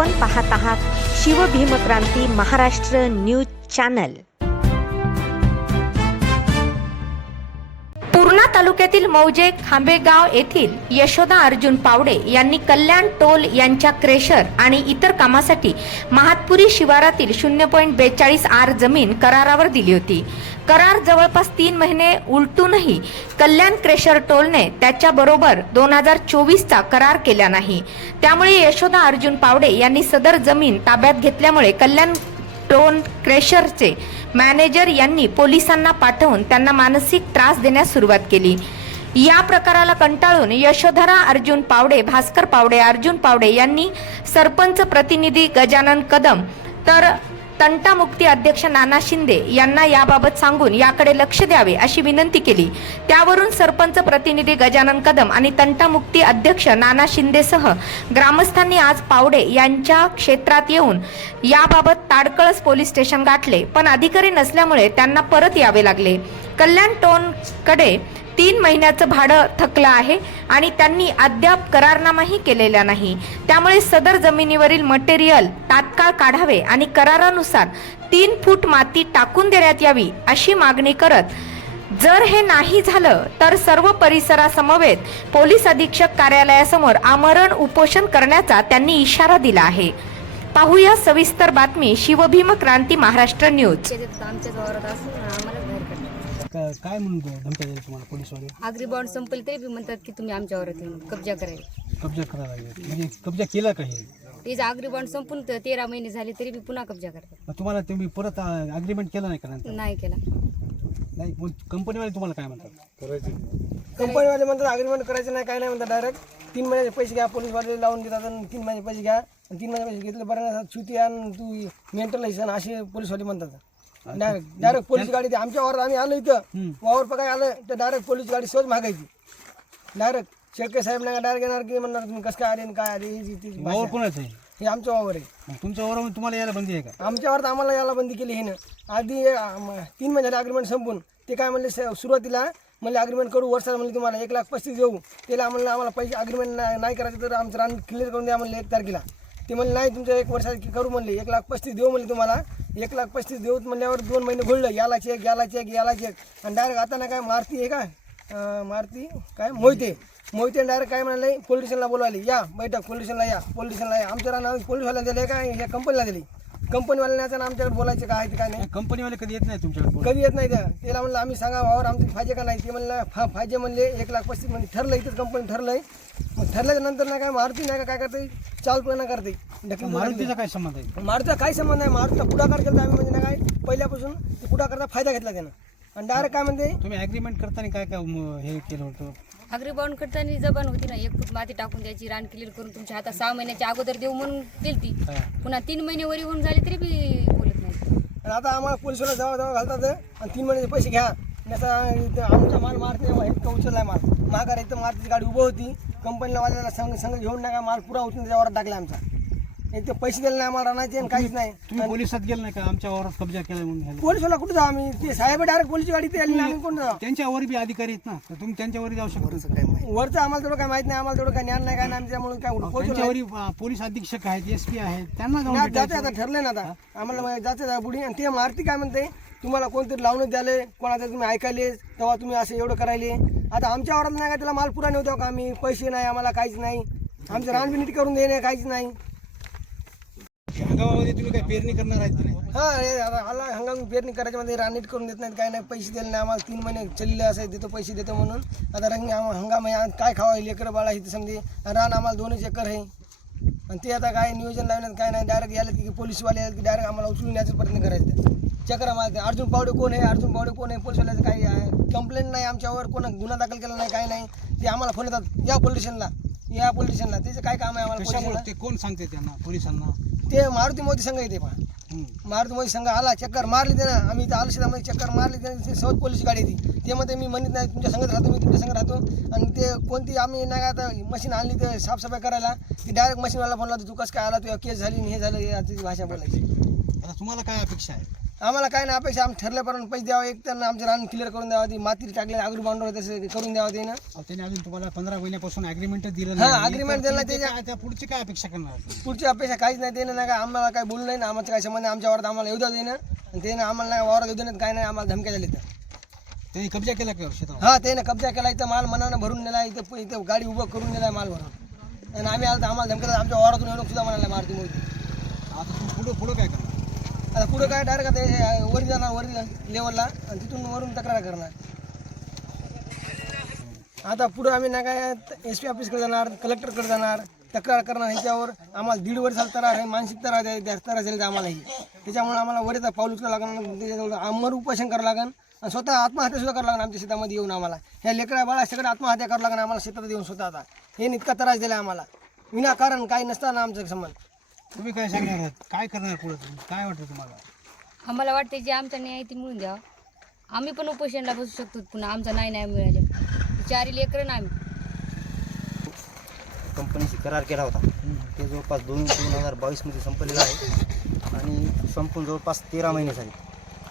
आपण पाहत आहात शिवभीमक्रांती महाराष्ट्र न्यूज चॅनल. पूर्णा तालुक्यातील मौजे खांबेगाव येथील यशोदा अर्जुन पावडे यांनी कल्याण टोल यांच्या क्रेशर आणि इतर कामासाठी महातपुरी शिवारातील शून्य पॉईंट बेचाळीस आर जमीन करारावर दिली होती. करार जवळपास तीन महिने उलटूनही कल्याण क्रेशर टोलने त्याच्याबरोबर दोन हजार चोवीसचा करार केला नाही. त्यामुळे यशोदा अर्जुन पावडे यांनी सदर जमीन ताब्यात घेतल्यामुळे कल्याण टोन क्रेशरचे मॅनेजर यांनी पोलिसांना पाठवून त्यांना मानसिक त्रास देण्यास सुरुवात केली. या प्रकाराला कंटाळून यशोधरा अर्जुन पावडे भास्कर पावडे अर्जुन पावडे यांनी सरपंच प्रतिनिधी गजानन कदम तर तंटामुक्ती अध्यक्ष नाना शिंदे यांना याबाबत सांगून याकडे लक्ष द्यावे अशी विनंती केली. त्यावरून सरपंच प्रतिनिधी गजानन कदम आणि तंटामुक्ती अध्यक्ष नाना शिंदेसह ग्रामस्थांनी आज पावडे यांच्या क्षेत्रात येऊन याबाबत ताडकळस पोलीस स्टेशन गाठले. पण अधिकारी नसल्यामुळे त्यांना परत यावे लागले. कल्याण टोनकडे तीन महिन्याचं भाडं थकलं आहे आणि त्यांनी अद्याप करारनामाही केलेला नाही. त्यामुळे सदर जमिनीवरील मटेरियल तात्काळ काढावे आणि करारानुसार तीन फूट माती टाकून देण्यात यावी अशी मागणी करत जर हे नाही झालं तर सर्व परिसरासमवेत पोलीस अधीक्षक कार्यालयासमोर आमरण उपोषण करण्याचा त्यांनी इशारा दिला आहे. पाहूया सविस्तर बातमी शिवभीम क्रांती महाराष्ट्र न्यूज. का- काय म्हणून धमक्या दिल्या तुम्हाला पोलीसवाले? आगरी बॉन्ड संपले तरी बी म्हणतात की तुम्ही आमच्या वावरात येऊन कब्जा करायला. कब्जा करायला लागले. म्हणजे कब्जा केला का हे? त्याचा आगरी बॉन्ड संपून तर तेरा महिने झाले तरी बी पुन्हा कब्जा करतात. मग तुम्हाला तुम्ही परत अग्रीमेंट केलं नाही का नंतर? नाही केला. नाही मग कंपनीवाले तुम्हाला काय म्हणतात? कंपनीवाले म्हणतात अग्रीमेंट करायचं नाही काय नाही म्हणतात डायरेक्ट तीन महिन्याचे पैसे घ्या पोलीसवाले लावून देतात आणि तीन महिन्याचे पैसे घ्या. आणि तीन महिन्याचे पैसे घेतले बरं छुटी आणि तू मेंटल आहेस आणि असे पोलीसवाले म्हणतात. डायरेक्ट डायरेक्ट पोलीस गाडी ते आमच्या वावरात आम्ही आलो इथं. वावर पकाय आलं तर डायरेक्ट पोलीस गाडी सहज मागायची. डायरेक्ट शेळके साहेब नाही डायरेक्ट येणार की म्हणणार तुम्ही कसं काय आले आणि काय आले? ही ती वावर. कोणाचं आहे? हे आमचं वावर आहे. मग तुमच्या वावरामध्ये तुम्हाला यायला बंदी आहे का? आमच्या वावरात आम्हाला याला बंदी केली हे ना आधी अं, तीन महिन्याचे अग्रीमेंट संपून ते काय म्हणले स- सुरुवातीला म्हणले अग्रीमेंट करू वर्षाला म्हणले तुम्हाला एक लाख पस्तीस देऊ. त्याला म्हणलं आम्हाला पैसे अग्रीमेंट नाही करायचं तर आमचं रान क्लिअर करून द्या म्हणले एक तारखेला. ते म्हणले नाही तुमचं एक वर्षात करू म्हणले एक लाख पस्तीस देऊ म्हणले तुम्हाला. एक लाख पस्तीस देऊ म्हणल्यावर दोन महिने घोळलं. याला चेक याला चेक याला चेक आणि डायरेक्ट आता ना काय मारुती आहे का? मारुती? काय? मोहिते. मोहिते डायरेक्ट काय म्हणाले? पोलीस स्टेशनला बोलवाले या बैठक पोलीस स्टेशनला या पोलीस स्टेशनला या. आमच्या रान पोलीसवाल्याला दिले का? या कंपनीला दिली. कंपनीवाल्याने आमच्याकडे बोलायचं काय ते काय नाही. कंपनीवाले कधी येत नाही तुमच्याकडे? कधी येत नाही त्या. त्याला म्हणलं आम्ही सांगा वावर आमचे फायदे का नाही? ते म्हणलं फा फायदे म्हणले एक लाख पस्तीस म्हणजे ठरलं इथंच कंपनी ठरलंय. मग ठरल्याच्या नंतर ना काय मारुती नाही का? काय करते चालपणा करते. ढकलून मारुतीचा काय संबंध आहे? मारुतीचा काही संबंध नाही मारुतीचा पुढाकार केला आम्ही म्हणजे ना काय पहिल्यापासून ते पुढाकारचा फायदा घेतला त्यानं. आणि डायरेक्ट काय म्हणते? तुम्ही अग्रीमेंट करताना काय काय म- हे केलं होतं? आगरी बॉन्ड करताना जबान होती ना एक फूट माती टाकून द्यायची रान क्लिअर करून तुमच्या हातात सहा महिन्याच्या अगोदर देऊ म्हणून दिली ती हा. पुन्हा तीन महिने वरी होऊन झाले तरी बी बोलत नाही. आणि आता आम्हाला पोलिसवाला जवळ जवळ घालतात आणि तीन महिन्याचे पैसे घ्या. नसा आमचा माल मारते इतका उचललाय माल. माघार इथं मारुतीची गाडी उभं होती. कंपनीला वाल्याला संघ संघ घेऊन नका माल पुरा उचलून त्याच्यावर टाकला आमचा. एक तर पैसे दिले नाही आम्हाला राहण्याचे आणि काहीच नाही. तुम्ही पोलिसात गेलं नाही का? आमच्या वावरात कब्जा केला म्हणून ह्याला? पोलिसवाला कुठे जाऊ आम्ही? ते साहेब डायरेक्ट पोलीसची गाडी ते आली नाही, आम्ही कोण जाऊ? त्यांच्यावर बी अधिकारी आहेत ना? तर तुम्ही त्यांच्यावर जाऊ शकता. वरचं आम्हाला तेवढं काय माहीत नाही आम्हाला तेवढं काय ज्ञान नाही काय नाही त्यामुळे काय त्यांच्यावर पोलीस अधीक्षक आहेत एस पी आहेत त्यांना जाऊन नाही, जाते. आता ठरलंय ना आता. आम्हाला जाते बुडी आणि ते मारती काय म्हणते? तुम्हाला कोणतरी लावून द्याले कोणाचं तुम्ही ऐकायले तेव्हा तुम्ही असं एवढं करायले. आता आमच्या वरात नाही का त्याला माल पुरा नव्हता का आम्ही? पैसे नाही आम्हाला काहीच नाही. आमचं रान बी नीट करून देणे काहीच नाही. गावामध्ये तुम्ही काय पेरणी करणार आहेत की नाही? हा हे आता आला हंगामी पेरणी करायच्या मध्ये रान नीट करून देत नाहीत काय नाही पैसे दिले नाही आम्हाला. तीन महिने चालले असं देतो पैसे देतो म्हणून. आता रंग आम्हाला हंगाम आहे आणि काय खावा लेकरं बाळा इथे समजे. रान आम्हाला दोनच एकर आहे. आणि ते आता काय नियोजन लावण्यात काय नाही डायरेक्ट यायला की पोलीसवाले की डायरेक्ट आम्हाला उचलून न्यायचा प्रयत्न करायचा. चक्र मारते अर्जुन पावडे कोण आहे? अर्जुन पावडे कोण आहे? पोलीसवाल्याचं काही कंप्लेंट नाही आमच्यावर कोण गुन्हा दाखल केला नाही काय नाही ते आम्हाला फोन येतात. या पोलीस स्टेशनला या पोलीस स्टेशनला त्याचं काय काम आहे आम्हाला ते कोण सांगते त्यांना? पोलिसांना? ते मारुती मोदी संघ येते पहा हम्म. मारुती मोदी संघ आला चक्कर मारली ते ना आम्ही इथं आलो शेतामध्ये चक्कर मारली ते सहज पोलीसची गाडी येते. ते मध्ये मी म्हणत नाही तुमच्या संगत राहतो मी तुमच्या संग राहतो. आणि ते कोणती आम्ही नाही का आता मशीन आणली ते साफसफाई करायला. ती डायरेक्ट मशीनवाला फोन लावतो तू कसं काय आला? तू केस झाली आणि हे झालं याची भाषा बोलायची. आता तुम्हाला काय अपेक्षा आहे? आम्हाला काय नाही अपेक्षा आम्ही ठरल्यापर्यंत पैसे द्यावे एक त्यांना आमचे रान क्लिअर करून द्यावं ती माती टाकले आगरू बांधून तसे करून द्यावं ते ना अहो, त्यांनी अजून तुम्हाला पंधरा महिन्यापासून अग्रीमेंट दिलं हा, नाही. agreement तर दिलं ते नाही, काय- त्या पुढची काय अपेक्षा करणार? पुढची अपेक्षा काहीच नाही ते ना काय आम्हाला काय बोलू नाही ना आमचं काय संबंध नाही. आमच्या वावरात आम्हाला येऊ द्या देणं आणि ते ना आम्हाला नाही वावरात येऊ देण्यात काय नाही आम्हाला धमक्या झाली तर त्यांनी कब्जा केला का शेतावर? हा त्याने कब्जा केला इथं माल मनानं भरून नेला इथं इथं गाडी उभं करून नेलाय माल भरून. आणि आम्ही आलो तर आम्हाला धमक्या आमच्या वावरातून येऊन सुद्धा म्हणाला मारती मोठी आता तुम्ही पुढं पुढं काय करणार? आता पुढं काय डायरेक्ट आता वरी जाणार वरी लेवलला आणि तिथून वरून तक्रार करणार. आता पुढं आम्ही ना काय एस पी ऑफिसकडे जाणार कलेक्टरकडे जाणार तक्रार करणार ह्याच्यावर आम्हाला दीड वर्ष तरार आहे मानसिक तरार आहे तरार झाली आम्हाला ही. त्याच्यामुळे आम्हाला वरीचा पाऊल उचला लागणार त्याच्याजवळ आमर उपोषण करावं लागेल आणि स्वतः आत्महत्या सुद्धा करावं लागणार आमच्या शेतामध्ये येऊन आम्हाला. ह्या लेकरा बाळा सगळं आत्महत्या करावं लागणार आम्हाला शेतात येऊन स्वतः आता. हे इतका त्रास दिला आम्हाला. विनाकारण काही नसताना आमचं संबंध. तुम्ही काय सांगणार आहात? काय करणार पुढे तुम्ही? काय वाटतं तुम्हाला? आम्हाला वाटते जे आमचा न्याय ते मिळून द्यावा. आम्ही पण उपोषणला बसू शकतो पुन्हा आमचा नाही न्याय मिळाले. चारी लेकरं ना आम्ही. कंपनीशी करार केला होता. ते जवळपास दोन दोन हजार बावीसमध्ये संपलेला आहे. आणि संपून जवळपास तेरा महिने झाले.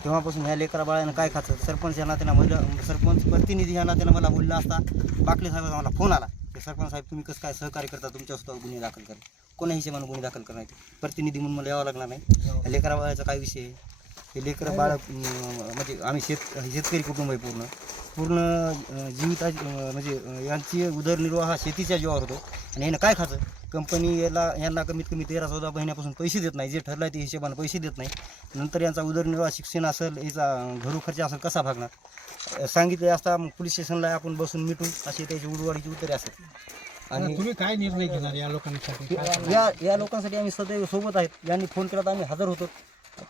तेव्हापासून ह्या लेकरा बाळानं काय खातं? सरपंच यांना त्यांना महिला सरपंच प्रतिनिधी यांना त्यांना मला बोललं असता. बाकले साहेबांचा मला फोन आला. की सरपंच साहेब तुम्ही कसं काय सहकार्य करता? तुमच्या स्वतः गुन्हे दाखल करा कोणा हिशेबानं गुन्हे दाखल करणार प्रतिनिधी म्हणून मला यावं लागणार नाही. लेकरा बाळाचा काय विषय आहे? हे लेकरं बाळ म्हणजे आम्ही शेत शेतकरी कुटुंब आहे पूर्ण. पूर्ण जीविता म्हणजे यांची उदरनिर्वाह हा शेतीच्या जीवावर होतो. आणि यानं काय खातं? कंपनी याला यांना कमीत कमी तेरा चौदा महिन्यापासून पैसे देत नाही. जे ठरलं आहे ते हिशोबानं पैसे देत नाही. नंतर यांचा उदरनिर्वाह शिक्षण असेल याचा घरू खर्च असेल कसा भागणार? सांगितले असता मग पोलीस स्टेशनला आपण बसून मिटून अशी त्याची उडवाडीची उत्तरे असेल आणि तुम्ही काय निर्णय घेणार या लोकांसाठी? या या लोकांसाठी आम्ही सदैव सोबत आहेत. यांनी फोन केला तर आम्ही हजर होतो.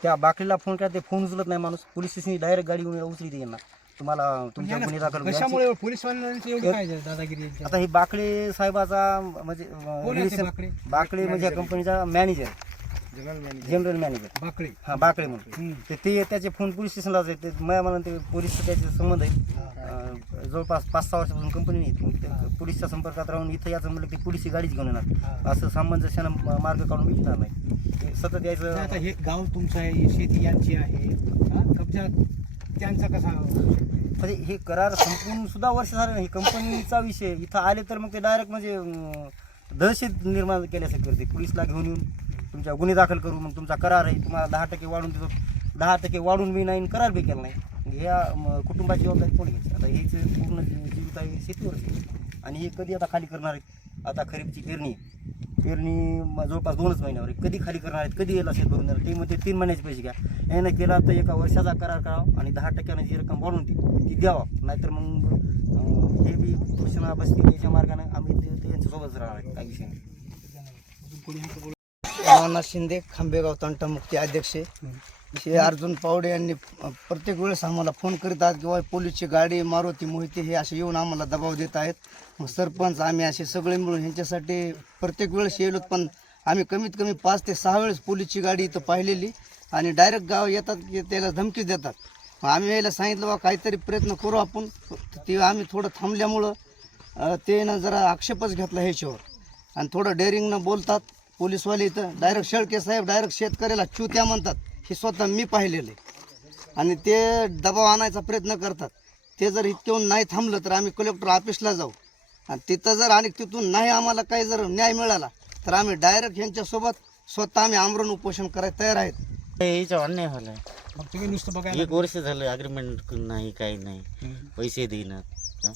त्या बाकरीला फोन केला ते फोन उचलत नाही माणूस. पोलीस स्टेशनची डायरेक्ट गाडी येऊन उचली यांना. तुम्हाला तुमच्या गुन्हे दाखल यांची- कशामुळे पोलीस वाल्यांची एवढी काय दादागिरी यांची? आता हे बाकळे साहेबाचा म्हणजे बाकळे? बाकळे म्हणजे या कंपनीचा मॅनेजर जनरल मॅनेजर बाकळे. हा बाकळे म्हणून. ते ते त्याचे फोन पोलीस स्टेशनला ते मला म्हणून ते पोलीस त्याचे संबंध आहे अं, जवळपास पाच सहा वर्षापासून कंपनी नाही मग ते पोलीसच्या संपर्कात राहून इथं याचं म्हणलं की पोलीसची गाडीच घेऊन येणार. असं सामंजस्यानं म- मार्ग काढून विकणार नाही. ते सतत आता यायचं हे गाव तुमचं आहे ही शेती यांची आहे. हा? कब्जा त्यांचा कसा? म्हणजे हे करार संपून सुद्धा वर्ष झालं नाही. कंपनीचा विषय इथं आले तर मग ते डायरेक्ट म्हणजे अं, दहशत निर्माण केल्यासारखं करते. पोलीसला घेऊन येऊन. तुमच्या गुन्हे दाखल करू मग तुमचा करार आहे तुम्हाला दहा टक्के वाढून देतो. दहा टक्के वाढून बी नाही करार बी केला नाही. ह्या कुटुंबाची जबाबदारी कोणी घ्यायची. आता हेच पूर्ण जीवित आहे शेतीवरच आहे. आणि हे कधी आता खाली करणार आहेत? आता खरीपची पेरणी आहे. पेरणी जवळपास दोनच महिन्यावर आहे. कधी खाली करणार आहेत? कधी यायला शेत भरून देणार ते म्हणजे तीन महिन्याचे पैसे घ्या. यानं केला तर एका वर्षाचा करार करावा आणि दहा टक्क्यानं जी रक्कम वाढून ती ती द्यावा. नाहीतर मग हे बी कृष्णा बसतील याच्या मार्गाने आम्ही ते- ते यांच्यासोबतच राहणार आहे काही विषय नाही. नाना शिंदे खांबेगाव तंटा मुक्ती अध्यक्ष हे अर्जुन पावडे यांनी प्रत्येक वेळेस आम्हाला फोन करीतात किंवा पोलीसची गाडी मारुती मोहिते हे असे येऊन आम्हाला दबाव देत आहेत. मग सरपंच आम्ही असे सगळे मिळून ह्यांच्यासाठी प्रत्येक वेळेस येलो पण आम्ही कमीत कमी पाच ते सहा वेळेस पोलीसची गाडी इथं पाहिलेली आणि डायरेक्ट गाव येतात की त्याला धमकी देतात. मग आम्ही यायला सांगितलं बा काहीतरी प्रयत्न करू आपण. ते आम्ही थोडं थांबल्यामुळं ते ना जरा आक्षेपच घेतला ह्याच्यावर. आणि थोडं डेअरिंगनं बोलतात. पोलीसवाले इथं डायरेक्ट शेळके साहेब डायरेक्ट शेतकऱ्याला चुत्या म्हणतात. हे स्वतः मी पाहिलेले. आणि ते दबाव आणायचा प्रयत्न करतात. ते जर इतक्याहून नाही थांबलं तर आम्ही कलेक्टर ऑफिसला जाऊ. आणि तिथं जर आणि तिथून नाही आम्हाला काही जर न्याय मिळाला तर आम्ही डायरेक्ट यांच्यासोबत स्वतः आम्ही आमरण उपोषण करायला तयार आहेत. याचा अन्याय झालाय. मग तुम्ही नुसतं बघायला एक वर्ष झालं अग्रीमेंट नाही काही नाही. पैसे देणार हं?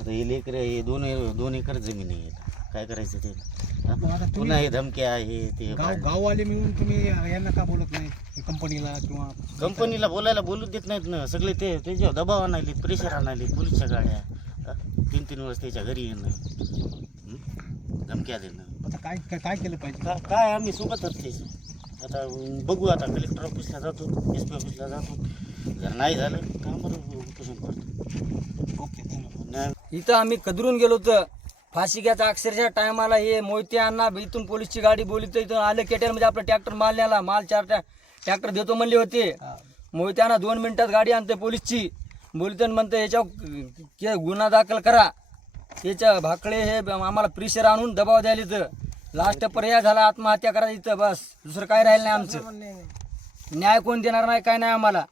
आता हे लेकर हे दोन दोन एकर जमीन आहे. काय करायचं ते? मग आता तुम्ही पुन्हा हे धमक्या आहे ते गाव गाववाले मिळून तुम्ही यांना का बोलत नाही? कंपनीला किंवा कंपनीला बोलायला बोलू देत नाहीत ना. सगळे ते त्याच्यावर दबाव आणायले प्रेशर आणायले पोलीसच्या गाड्या. हं? तीन तीन वेळेस त्याच्या घरी येणं. हं? धमक्या देणं आता काय काय- काय केलं पाहिजे? का काय आम्ही सोबतच त्याचे आता बघू आता कलेक्टर ऑफिसला जातो एस पी ऑफिसला जातो. जर नाही झालं तर आम्हाला उपोषण करतो. ओके धन्यवाद. इथं आम्ही कदरून गेलो होतं. फाशी घ्यायचा अक्षरशः टायमाला हे मोहिते अण्णा इथून पोलीसची गाडी बोलली तर इथून आले केट्यामध्ये आपलं ट्रॅक्टर माल न्याला माल चार ट्रॅक्टर देतो म्हणले होते. मोहिते अण्णा दोन मिनिटात गाडी आणते पोलीसची. बोलते म्हणते याच्यावर गुन्हा दाखल करा. त्याच्या भाकळे हे आम्हाला प्रेशर आणून दबाव द्यायला इथं. लास्ट पर्याय झाला आत्महत्या करा इथं. बस. दुसरं काय राहिलं नाही आमचं. न्याय कोण देणार नाही काय नाही आम्हाला.